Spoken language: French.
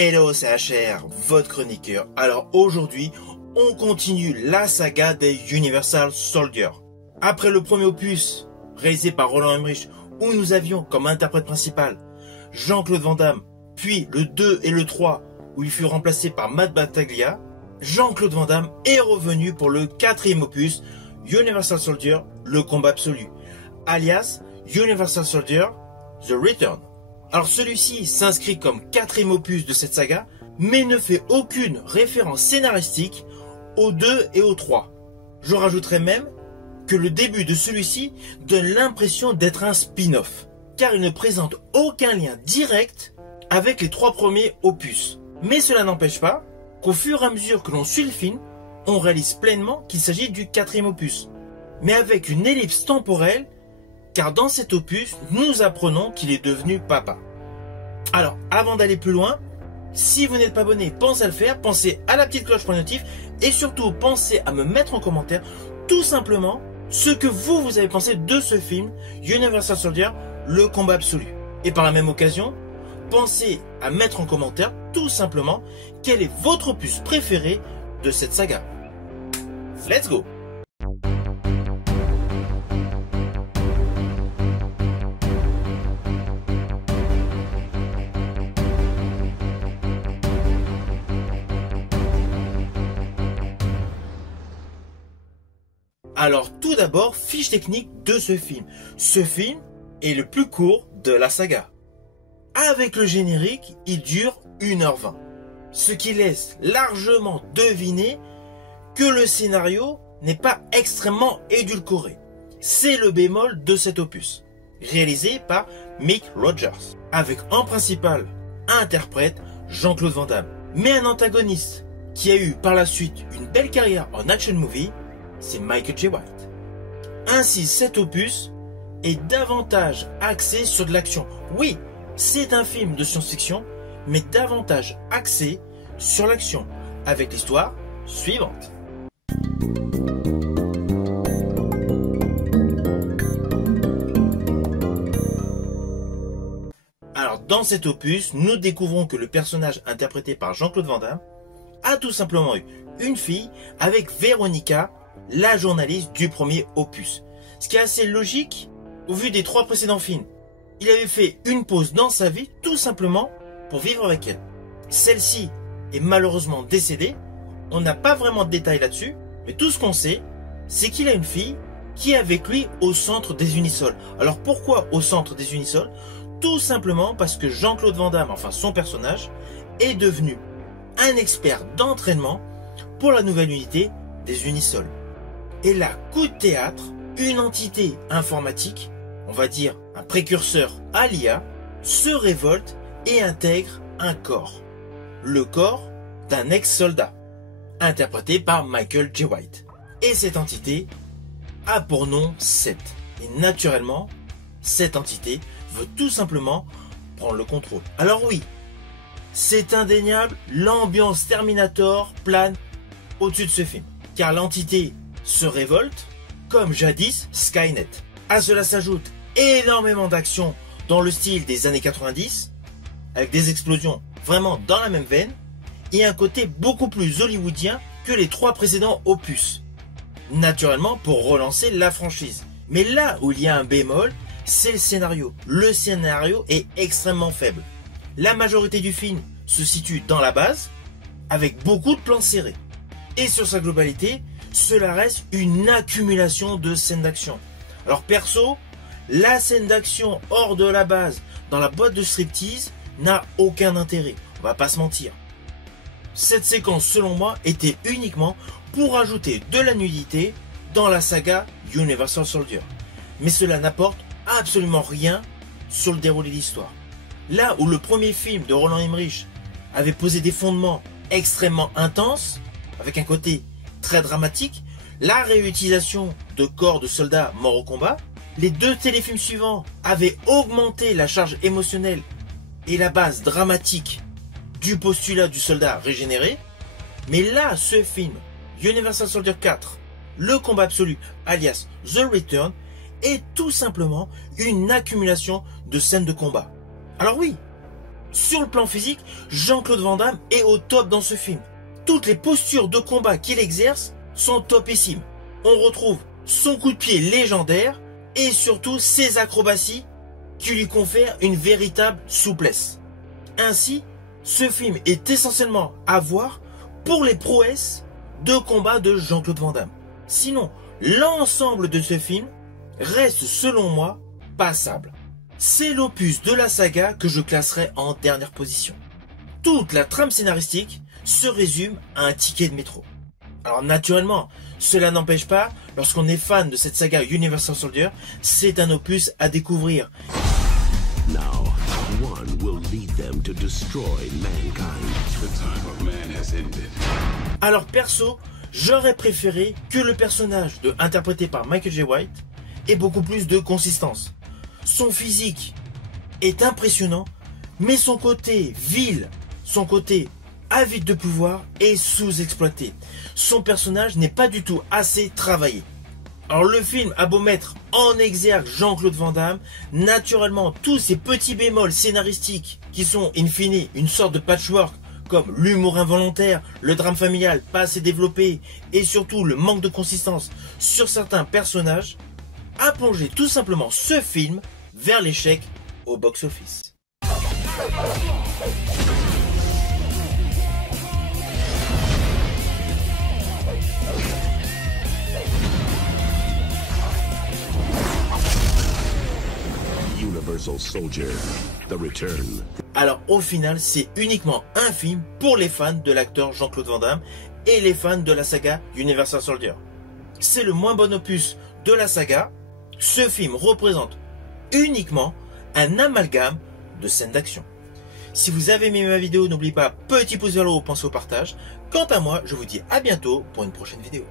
Hello, c'est HR, votre chroniqueur. Alors aujourd'hui, on continue la saga des Universal Soldier. Après le premier opus, réalisé par Roland Emmerich, où nous avions comme interprète principal Jean-Claude Van Damme, puis le 2 et le 3, où il fut remplacé par Matt Battaglia, Jean-Claude Van Damme est revenu pour le quatrième opus, Universal Soldier, le combat absolu, alias Universal Soldier, The Return. Alors celui-ci s'inscrit comme quatrième opus de cette saga, mais ne fait aucune référence scénaristique au 2 et au 3. Je rajouterai même que le début de celui-ci donne l'impression d'être un spin-off, car il ne présente aucun lien direct avec les 3 premiers opus. Mais cela n'empêche pas qu'au fur et à mesure que l'on suit le film, on réalise pleinement qu'il s'agit du quatrième opus, mais avec une ellipse temporelle, car dans cet opus, nous apprenons qu'il est devenu papa. Alors, avant d'aller plus loin, si vous n'êtes pas abonné, pensez à le faire, pensez à la petite cloche pour les notifs, et surtout pensez à me mettre en commentaire tout simplement ce que vous avez pensé de ce film, Universal Soldier, le combat absolu. Et par la même occasion, pensez à mettre en commentaire tout simplement quel est votre opus préféré de cette saga. Let's go! Alors tout d'abord, fiche technique de ce film. Ce film est le plus court de la saga. Avec le générique, il dure 1h20. Ce qui laisse largement deviner que le scénario n'est pas extrêmement édulcoré. C'est le bémol de cet opus, réalisé par Mick Rogers, avec en principal interprète Jean-Claude Van Damme, mais un antagoniste qui a eu par la suite une belle carrière en action movie, c'est Michael J. White. Ainsi, cet opus est davantage axé sur de l'action. Oui, c'est un film de science-fiction, mais davantage axé sur l'action, avec l'histoire suivante. Alors, dans cet opus, nous découvrons que le personnage interprété par Jean-Claude Van Damme a tout simplement eu une fille avec Veronica, la journaliste du premier opus. Ce qui est assez logique au vu des 3 précédents films. Il avait fait une pause dans sa vie tout simplement pour vivre avec elle. Celle-ci est malheureusement décédée. On n'a pas vraiment de détails là-dessus, mais tout ce qu'on sait, c'est qu'il a une fille qui est avec lui au centre des Unisols. Alors pourquoi au centre des Unisols? Tout simplement parce que Jean-Claude Van Damme, enfin son personnage, est devenu un expert d'entraînement pour la nouvelle unité des Unisols. Et là, coup de théâtre, une entité informatique, on va dire un précurseur à l'IA, se révolte et intègre un corps. Le corps d'un ex-soldat, interprété par Michael J. White. Et cette entité a pour nom Seth. Et naturellement, cette entité veut tout simplement prendre le contrôle. Alors oui, c'est indéniable, l'ambiance Terminator plane au-dessus de ce film. Car l'entité se révolte, comme jadis Skynet. À cela s'ajoute énormément d'actions dans le style des années 90, avec des explosions vraiment dans la même veine, et un côté beaucoup plus hollywoodien que les 3 précédents opus. Naturellement pour relancer la franchise. Mais là où il y a un bémol, c'est le scénario. Le scénario est extrêmement faible. La majorité du film se situe dans la base, avec beaucoup de plans serrés. Et sur sa globalité, cela reste une accumulation de scènes d'action. Alors perso, la scène d'action hors de la base, dans la boîte de striptease, n'a aucun intérêt, on va pas se mentir. Cette séquence, selon moi, était uniquement pour ajouter de la nudité dans la saga Universal Soldier. Mais cela n'apporte absolument rien sur le déroulé de l'histoire. Là où le premier film de Roland Emmerich avait posé des fondements extrêmement intenses, avec un côté très dramatique, la réutilisation de corps de soldats morts au combat, les 2 téléfilms suivants avaient augmenté la charge émotionnelle et la base dramatique du postulat du soldat régénéré, mais là, ce film, Universal Soldier 4, le combat absolu, alias The Return, est tout simplement une accumulation de scènes de combat. Alors oui, Sur le plan physique, Jean-Claude Van Damme est au top dans ce film. Toutes les postures de combat qu'il exerce sont topissimes. On retrouve son coup de pied légendaire et surtout ses acrobaties qui lui confèrent une véritable souplesse. Ainsi, ce film est essentiellement à voir pour les prouesses de combat de Jean-Claude Van Damme. Sinon, l'ensemble de ce film reste selon moi passable. C'est l'opus de la saga que je classerai en dernière position. Toute la trame scénaristique se résume à un ticket de métro. Alors naturellement, cela n'empêche pas, lorsqu'on est fan de cette saga Universal Soldier, c'est un opus à découvrir. Now, one will lead them to destroy mankind. The time of man has ended. Alors perso, j'aurais préféré que le personnage interprété par Michael Jai White ait beaucoup plus de consistance. Son physique est impressionnant, mais son côté vil, son côté avide de pouvoir est sous-exploité. Son personnage n'est pas du tout assez travaillé. Alors le film a beau mettre en exergue Jean-Claude Van Damme, naturellement tous ces petits bémols scénaristiques qui sont in fine une sorte de patchwork, comme l'humour involontaire, le drame familial pas assez développé et surtout le manque de consistance sur certains personnages, a plongé tout simplement ce film vers l'échec au box-office. Universal Soldier, The Return. Alors au final, c'est uniquement un film pour les fans de l'acteur Jean-Claude Van Damme et les fans de la saga Universal Soldier. C'est le moins bon opus de la saga. Ce film représente uniquement un amalgame de scènes d'action. Si vous avez aimé ma vidéo, n'oubliez pas, petit pouce vers le haut, pensez au partage. Quant à moi, je vous dis à bientôt pour une prochaine vidéo.